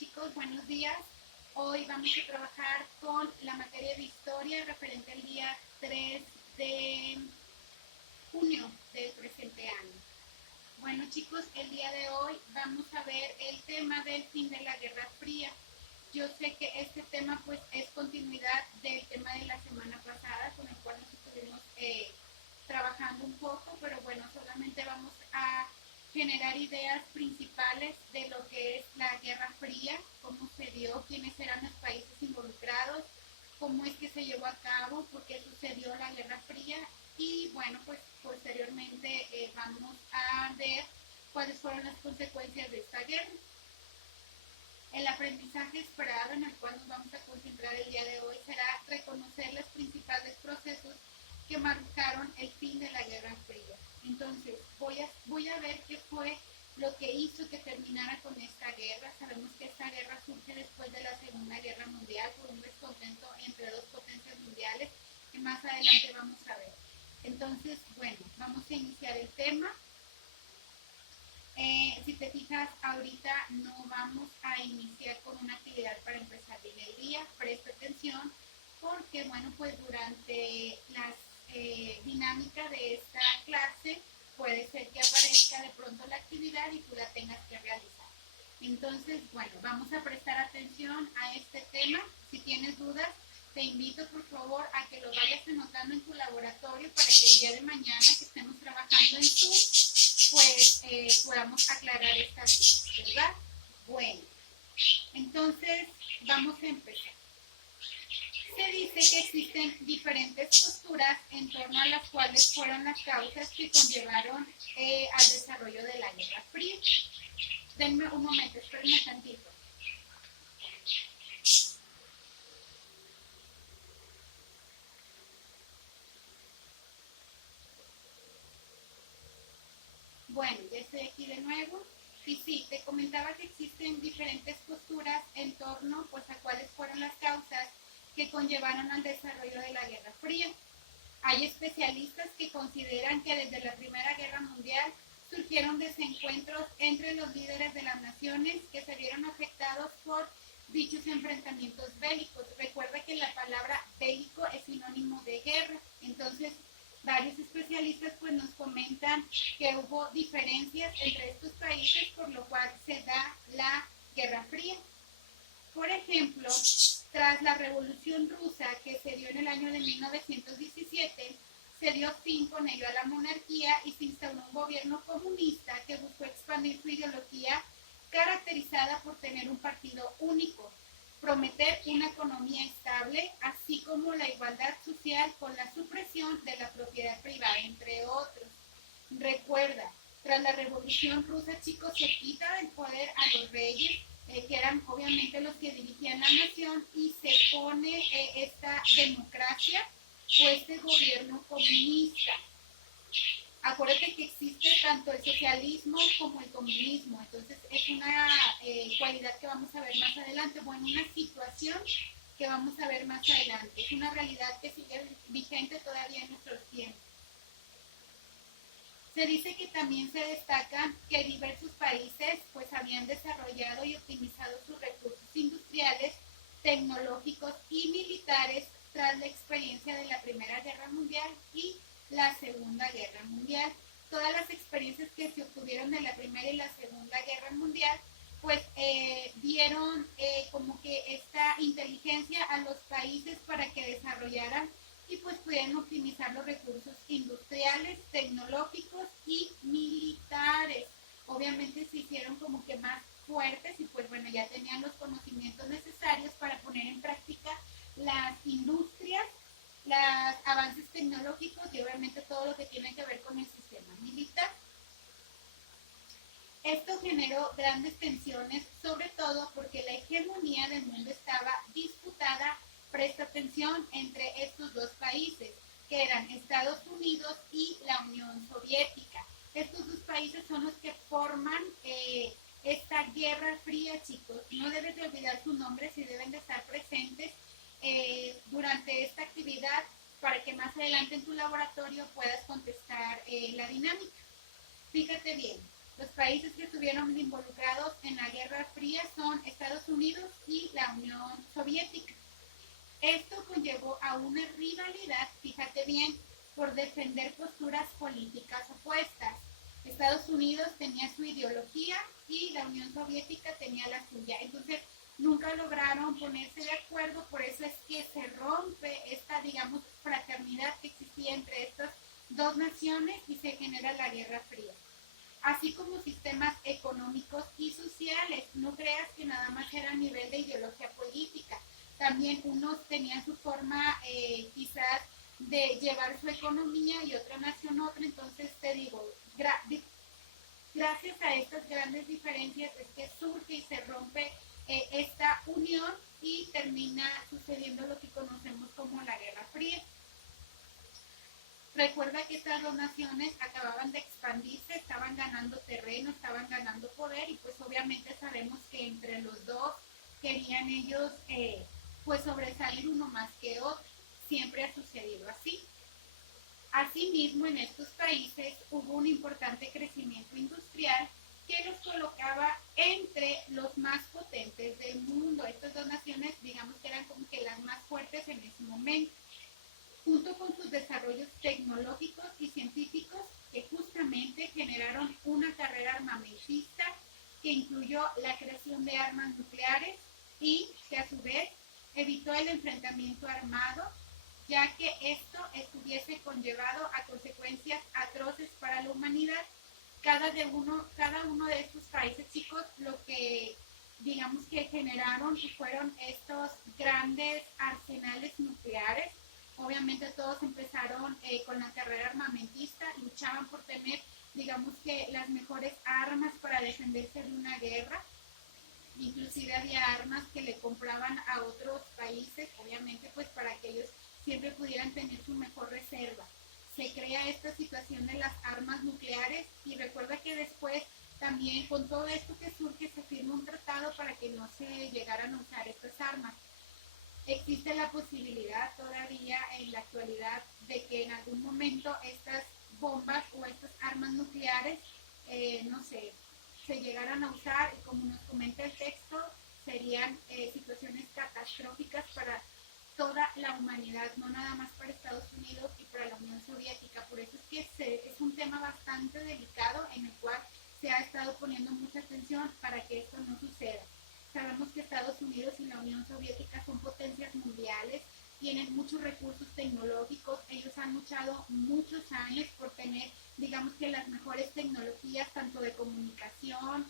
chicos, buenos días. Hoy vamos a trabajar con la materia de historia referente al día 3 de junio del presente año. Bueno chicos, el día de hoy vamos a ver el tema del fin de la Guerra Fría. Yo sé que este tema pues es continuidad del tema de la semana pasada con el cual nos estuvimos trabajando un poco, pero bueno, solamente vamos a generar ideas principales de lo que es la Guerra Fría, cómo se dio, quiénes eran los países involucrados, cómo es que se llevó a cabo, por qué sucedió la Guerra Fría y bueno, pues posteriormente vamos a ver cuáles fueron las consecuencias de esta guerra. El aprendizaje esperado en el cual nos vamos a concentrar el día de hoy será reconocer los principales procesos que marcaron el fin de la Guerra Fría. Entonces, voy a ver qué fue lo que hizo que terminara con esta guerra. Sabemos que esta guerra surge después de la Segunda Guerra Mundial por un descontento entre dos potencias mundiales que más adelante vamos a ver. Entonces, bueno, vamos a iniciar el tema. Si te fijas, ahorita no vamos a iniciar con una actividad para empezar bien el día. Presta atención porque, bueno, pues durante las dinámica de esta clase puede ser que aparezca de pronto la actividad y tú la tengas que realizar. Entonces, bueno, vamos a prestar atención a este tema. Si tienes dudas, te invito por favor a que lo vayas anotando en tu laboratorio para que el día de mañana que estemos trabajando en Zoom, pues podamos aclarar estas dudas, ¿verdad? Bueno, entonces vamos a empezar. Se dice que existen diferentes posturas en torno a las cuales fueron las causas que conllevaron al desarrollo de la Guerra Fría. Denme un momento, espérenme tantito. Bueno, ya estoy aquí de nuevo. Y sí, te comentaba que existen diferentes posturas en torno pues, a cuáles fueron las causas que conllevaron al desarrollo de la Guerra Fría. Hay especialistas que consideran que desde la Primera Guerra Mundial surgieron desencuentros entre los líderes de las naciones que se vieron afectados por dichos enfrentamientos bélicos. Recuerda que la palabra bélico es sinónimo de guerra, entonces varios especialistas pues nos comentan que hubo diferencias entre estos países por lo cual se da la Guerra Fría. Por ejemplo, tras la Revolución Rusa que se dio en el año de 1917, se dio fin con ello a la monarquía y se instauró un gobierno comunista que buscó expandir su ideología caracterizada por tener un partido único, prometer una economía estable, así como la igualdad social con la supresión de la propiedad privada, entre otros. Recuerda, tras la Revolución Rusa, chicos, se quita el poder a los reyes, que eran obviamente los que dirigían la nación, y se pone esta democracia o este gobierno comunista. Acuérdate que existe tanto el socialismo como el comunismo, entonces es una cualidad que vamos a ver más adelante, bueno, una situación que vamos a ver más adelante, es una realidad que sigue vigente todavía en nuestros tiempos. Se dice que también se destaca que diversos países pues habían desarrollado y optimizado sus recursos industriales, tecnológicos y militares tras la experiencia de la Primera Guerra Mundial y la Segunda Guerra Mundial. Todas las experiencias que se obtuvieron de la Primera y la Segunda Guerra Mundial pues dieron como que esta inteligencia a los países para que desarrollaran y pues pudieran optimizar los recursos industriales, tecnológicos y militares. Obviamente se hicieron como que más fuertes y pues bueno, ya tenían los conocimientos necesarios para poner en práctica las industrias, los avances tecnológicos y obviamente todo lo que tiene que ver con el sistema militar. Esto generó grandes tensiones, sobre todo porque la hegemonía del mundo estaba disputada, presta atención, entre estos dos países, que eran Estados Unidos y la Unión Soviética. Estos dos países son los que forman esta Guerra Fría, chicos. No debes de olvidar sus nombres y deben de estar presentes durante esta actividad para que más adelante en tu laboratorio puedas contestar la dinámica. Fíjate bien. Los países que estuvieron involucrados en la Guerra Fría son Estados Unidos y la Unión Soviética. Esto conllevó a una rivalidad, fíjate bien, por defender posturas políticas opuestas. Estados Unidos tenía su ideología y la Unión Soviética tenía la suya. Entonces, nunca lograron ponerse de acuerdo, por eso es que se rompe esta, digamos, fraternidad que existía entre estas dos naciones y se genera la Guerra Fría. Así como sistemas económicos y sociales. No creas que nada más era a nivel de ideología política. También unos tenían su forma quizás de llevar su economía y otra nación otra. Entonces te digo, gracias a estas grandes diferencias es que surge y se rompe esta unión y termina sucediendo lo que conocemos como la Guerra Fría. Recuerda que estas dos naciones acababan de expandirse, estaban ganando terreno, estaban ganando poder y pues obviamente sabemos que entre los dos querían ellos pues sobresalir uno más que otro. Siempre ha sucedido así. Asimismo, en estos países hubo un importante crecimiento industrial que los colocaba entre los más potentes del mundo. Estas dos naciones, digamos que eran como que las más fuertes en ese momento, junto con sus desarrollos tecnológicos y científicos que justamente generaron una carrera armamentista que incluyó la creación de armas nucleares y que a su vez evitó el enfrentamiento armado, ya que esto estuviese conllevado a consecuencias atroces para la humanidad. Cada uno de estos países, chicos, lo que digamos que generaron fueron estos grandes arsenales nucleares. Obviamente todos empezaron con la carrera armamentista, luchaban por tener, digamos que las mejores armas para defenderse de una guerra. Inclusive había armas que le compraban a otros países, obviamente pues para que ellos siempre pudieran tener su mejor reserva. Se crea esta situación de las armas nucleares y recuerda que después también con todo esto que surge se firma un tratado para que no se llegaran a usar estas armas. Existe la posibilidad todavía en la actualidad de que en algún momento estas bombas o estas armas nucleares, no sé, se llegaran a usar y como nos comenta el texto, serían situaciones catastróficas para toda la humanidad, no nada más para Estados Unidos y para la Unión Soviética. Por eso es que es un tema bastante delicado en el cual se ha estado poniendo mucha atención para que esto no suceda. Sabemos que Estados Unidos y la Unión Soviética son potencias mundiales, tienen muchos recursos tecnológicos, ellos han luchado muchos años por tener, digamos que las mejores tecnologías, tanto de comunicación,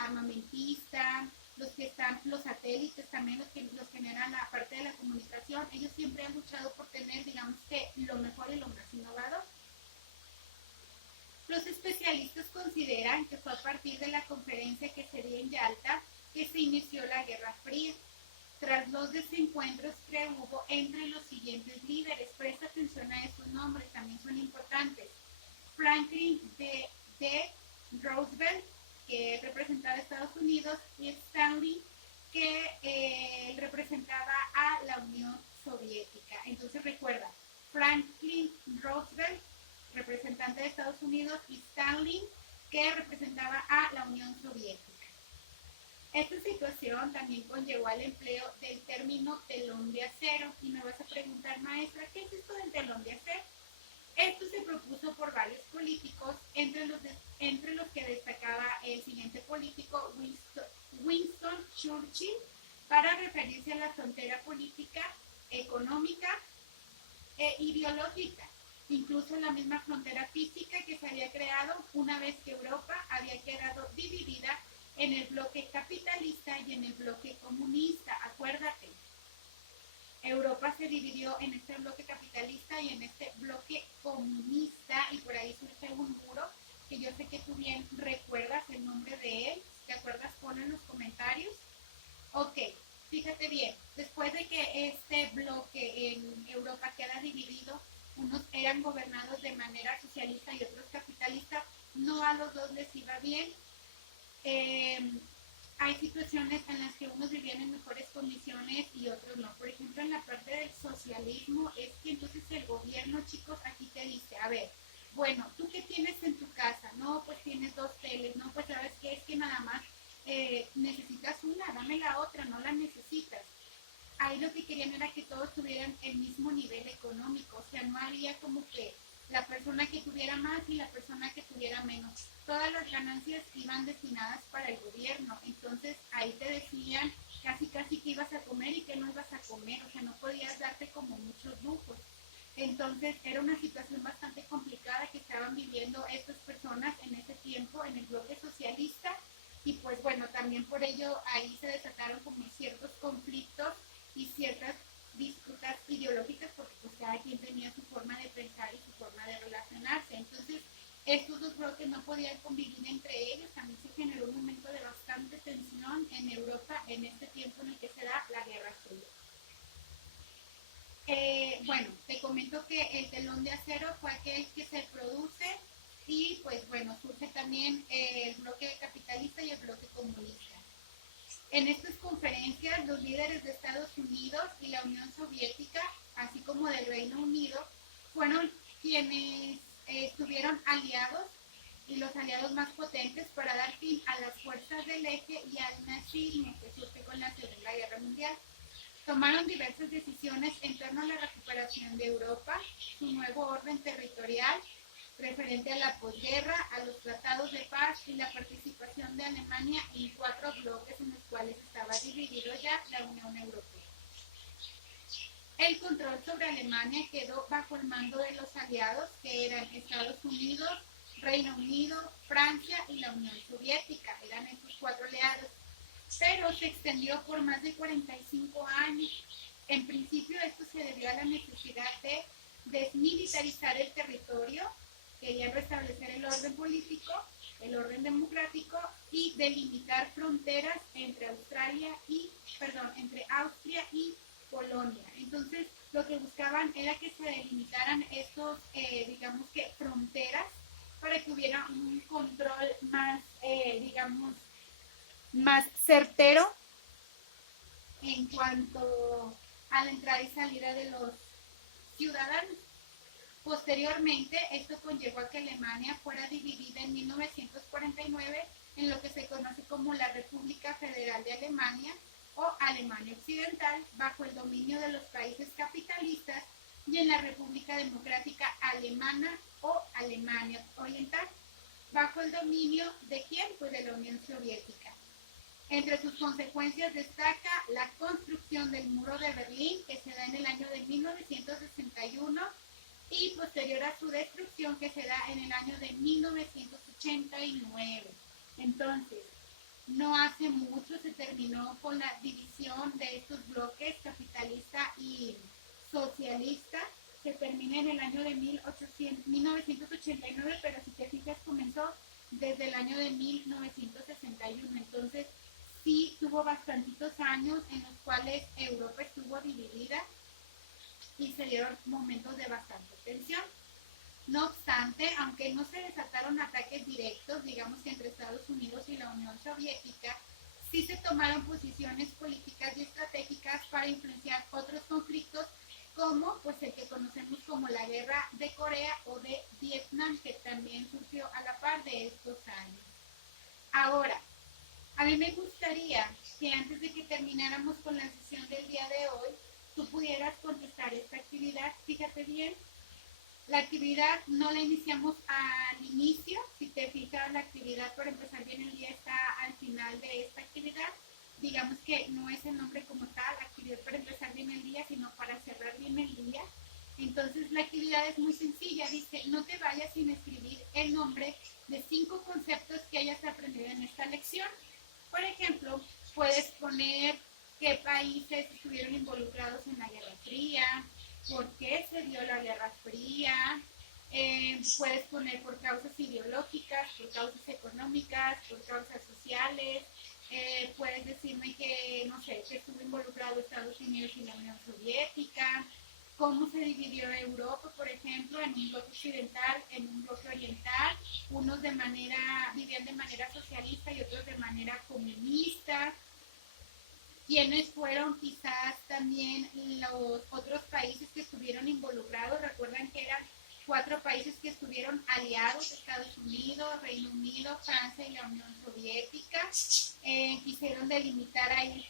armamentista, los satélites también, los generan la parte de la comunicación, ellos siempre han luchado por tener, digamos que lo mejor y lo más innovador. Los especialistas consideran que fue a partir de la conferencia que se dio en Yalta que se inició la Guerra Fría, tras los desencuentros que hubo entre los siguientes líderes. Presta atención a estos nombres, también son importantes. Franklin D. Roosevelt, que representaba a Estados Unidos, y Stanley, que representaba a la Unión Soviética. Entonces recuerda, Franklin Roosevelt, representante de Estados Unidos, y Stanley, que representaba a la Unión Soviética. Esta situación también conllevó al empleo del término telón de acero. Y me vas a preguntar, maestra, ¿qué es esto del telón de acero? Esto se propuso por varios políticos, entre los que destacaba el siguiente político, Winston Churchill, para referirse a la frontera política, económica e ideológica. Incluso la misma frontera física que se había creado una vez que Europa había quedado dividida en el bloque capitalista y en el bloque comunista. Acuérdate, Europa se dividió en este bloque capitalista y en este bloque comunista, y por ahí surge un muro que yo sé que tú bien recuerdas el nombre de él. ¿Te acuerdas? Pon en los comentarios. Ok, fíjate bien, después de que este bloque en Europa queda dividido, unos eran gobernados de manera socialista y otros capitalista, no a los dos les iba bien. Hay situaciones en las que unos vivían en mejores condiciones y otros no. Por ejemplo, en la parte del socialismo es que entonces el gobierno, chicos, aquí te dice, a ver, bueno, ¿tú qué tienes en tu casa? No, pues tienes 2 teles, no, pues todas las ganancias iban destinadas para el gobierno. Entonces ahí te decían casi que ibas a comer y que no ibas a comer, o sea, no podías darte como muchos lujos. Entonces era una situación bastante complicada que estaban viviendo estas personas en ese tiempo en el bloque socialista, y pues bueno, también por ello ahí se desataron como ciertos conflictos y ciertas disputas ideológicas, porque pues cada quien tenía su forma de pensar y su forma de relacionarse. Entonces estos dos bloques no podían convivir entre ellos. También se generó un momento de bastante tensión en Europa en este tiempo en el que se da la Guerra Fría. Bueno, te comento que el telón de acero fue aquel que se produce, y pues bueno, surge también el bloque capitalista y el bloque comunista. En estas conferencias, los líderes de Estados Unidos y la Unión Soviética, así como del Reino Unido, fueron quienes estuvieron aliados y los aliados más potentes para dar fin a las fuerzas del eje y al nazismo que surge con la Segunda Guerra Mundial. Tomaron diversas decisiones en torno a la recuperación de Europa, su nuevo orden territorial, referente a la posguerra, a los tratados de paz y la participación de Alemania en 4 bloques en los cuales estaba dividido ya la Unión Europea. El control sobre Alemania quedó bajo el mando de los aliados, que eran Estados Unidos, Reino Unido, Francia y la Unión Soviética. Eran estos 4 aliados, pero se extendió por más de 45 años. En principio esto se debió a la necesidad de desmilitarizar el territorio, querían restablecer el orden político, el orden democrático y delimitar fronteras entre entre Austria y Polonia. Entonces lo que buscaban era que se delimitaran estos, digamos que fronteras, para que hubiera un control más, más certero en cuanto a la entrada y salida de los ciudadanos. Posteriormente, esto conllevó a que Alemania fuera dividida en 1949 en lo que se conoce como la República Federal de Alemania o Alemania Occidental, bajo el dominio de los países capitalistas, y en la República Democrática Alemana o Alemania Oriental, bajo el dominio de ¿quién? Pues de la Unión Soviética. Entre sus consecuencias destaca la construcción del Muro de Berlín, que se da en el año de 1961, y posterior a su destrucción, que se da en el año de 1989. Entonces, no hace mucho se terminó con la división de estos bloques capitalista y socialista. Se termina en el año de 1989, pero si te fijas comenzó desde el año de 1961. Entonces, sí tuvo bastantitos años en los cuales Europa estuvo dividida y se dieron momentos de bastante tensión. No obstante, aunque no se desataron ataques directos, digamos que entre Estados Unidos y la Unión Soviética, sí se tomaron posiciones políticas y estratégicas para influenciar otros conflictos, como pues el que conocemos como la Guerra de Corea o de Vietnam, que también surgió a la par de estos años. Ahora, a mí me gustaría que antes de que termináramos con la sesión del día de hoy, tú pudieras contestar esta actividad. Fíjate bien, la actividad no la iniciamos al inicio. Si te fijas, la actividad para empezar bien el día está al final de esta actividad. Digamos que no es el nombre como tal, actividad para empezar bien el día, sino para cerrar bien el día. Entonces la actividad es muy sencilla, dice: no te vayas sin escribir el nombre de 5 conceptos que hayas aprendido en esta lección. Por ejemplo, puedes poner qué países estuvieron involucrados en la Guerra Fría, por qué se dio la Guerra Fría, puedes poner por causas ideológicas, por causas económicas, por causas sociales, puedes decirme que, no sé, que estuvo involucrado Estados Unidos y la Unión Soviética, cómo se dividió Europa, por ejemplo, en un bloque occidental, en un bloque oriental, unos vivían de manera socialista y otros de manera comunista. ¿Quiénes fueron quizás también los otros países que estuvieron involucrados? Recuerdan que eran 4 países que estuvieron aliados: Estados Unidos, Reino Unido, Francia y la Unión Soviética. Quisieron delimitar ahí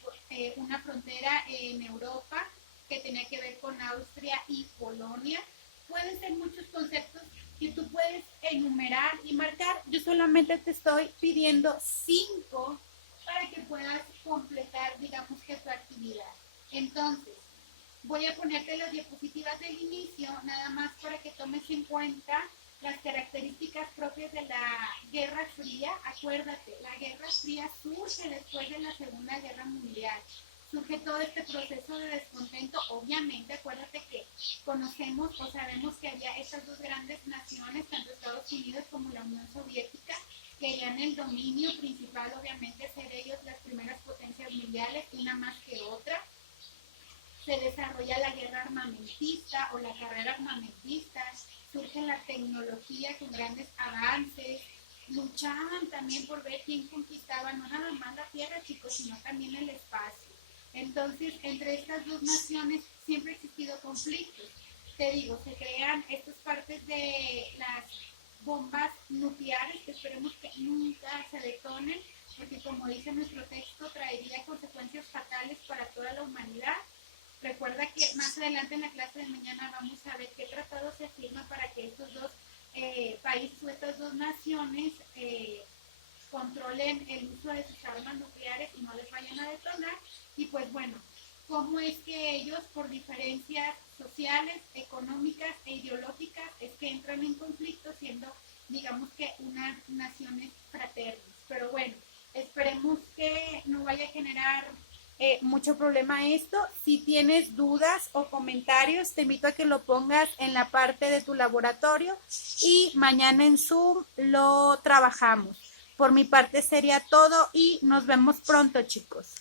una frontera en Europa que tenía que ver con Austria y Polonia. Pueden ser muchos conceptos que tú puedes enumerar y marcar. Yo solamente te estoy pidiendo 5 para que puedas completar, digamos que tu actividad. Entonces, voy a ponerte las diapositivas del inicio, nada más para que tomes en cuenta las características propias de la Guerra Fría. Acuérdate, la Guerra Fría surge después de la Segunda Guerra Mundial. Surge todo este proceso de descontento. Obviamente, acuérdate que conocemos o sabemos que había estas dos grandes naciones, tanto Estados Unidos como la Unión Soviética, que querían el dominio principal, obviamente, ser ellos las primeras potencias mundiales, una más que otra. Se desarrolla la guerra armamentista o la carrera armamentista, surge la tecnología con grandes avances, luchaban también por ver quién conquistaba no nada más la tierra, chicos, sino también el espacio. Entonces, entre estas dos naciones siempre ha existido conflictos. Te digo, se crean estas partes de las bombas nucleares que esperemos que nunca se detonen, porque como dice nuestro texto, traería consecuencias fatales para toda la humanidad. Recuerda que más adelante en la clase de mañana vamos a ver qué tratado se firma para que estos dos países o estas dos naciones controlen el uso de sus armas nucleares y no les vayan a detonar. Y pues bueno, cómo es que ellos por diferencias sociales, económicas e ideológicas es que entran en conflicto siendo, digamos que, unas naciones fraternas. Pero bueno, esperemos que no vaya a generar mucho problema esto. Si tienes dudas o comentarios, te invito a que lo pongas en la parte de tu laboratorio y mañana en Zoom lo trabajamos. Por mi parte sería todo y nos vemos pronto, chicos.